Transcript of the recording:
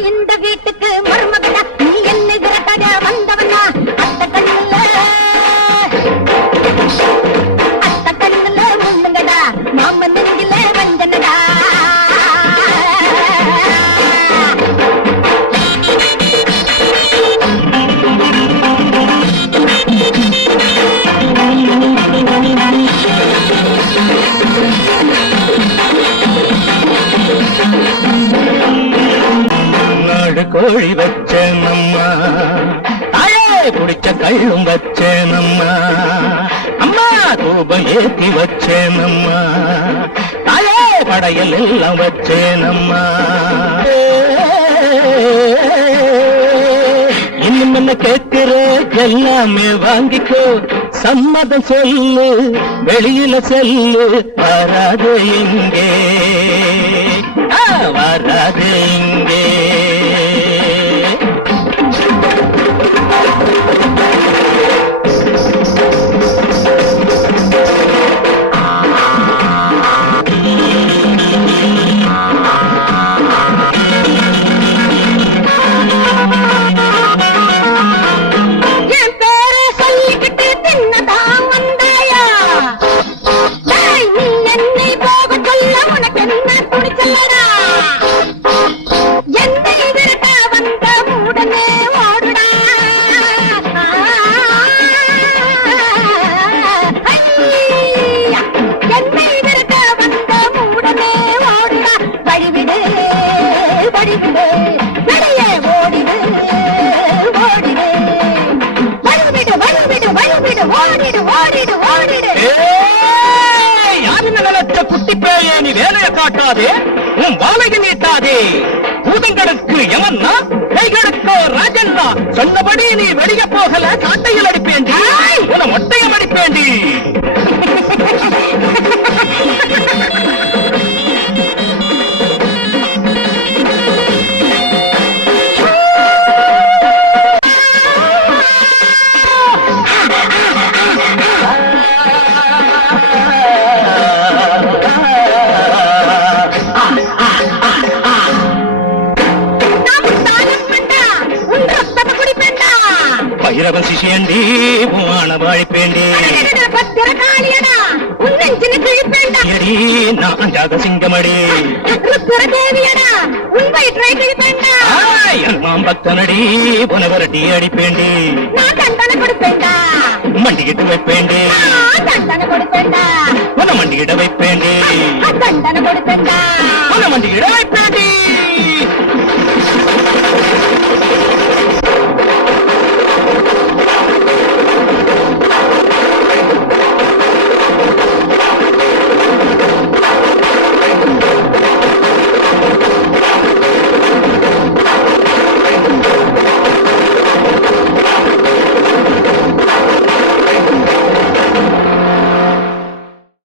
இந்த கோழி வச்சேனம்மா தாயே குடிச்ச கள்ளும் வச்சேனம்மா. அம்மா தூபம் ஏத்தி வச்சேனம்மா. தாயே படையல் எல்லாம் வச்சேனம்மா. இன்னும் என்ன கேட்கிற? எல்லாமே வாங்கிக்கோ. சம்மதம் சொல்லு வெளியில செல்லு வராது இங்கே. வராது இங்கே. யாருன்னு நினைச்ச குட்டி பேயே நீ வேலையை காட்டாதே? உன் வாழையை நீட்டாதே. பூதங்களுக்கு எவன்னா கைகளுக்கோ ராஜன்னா. சொன்னபடி நீ வெளிய போகல காட்டையில் அடிப்பேண்டி! உன மொட்டையம் அடிப்பேண்டி பைரவன் சிஷியண்டி உமான வாழ்ப்பேண்டி. நான் ஜாக சிங்கமடி. எல்லாம் பக்தனடி புனவரட்டி அடிப்பேண்டி. மண்டிகிட்டு வைப்பேண்டி. உன மண்டிகிட வைப்பேண்டி. உன மண்டிகிட வைப்பேண்டி.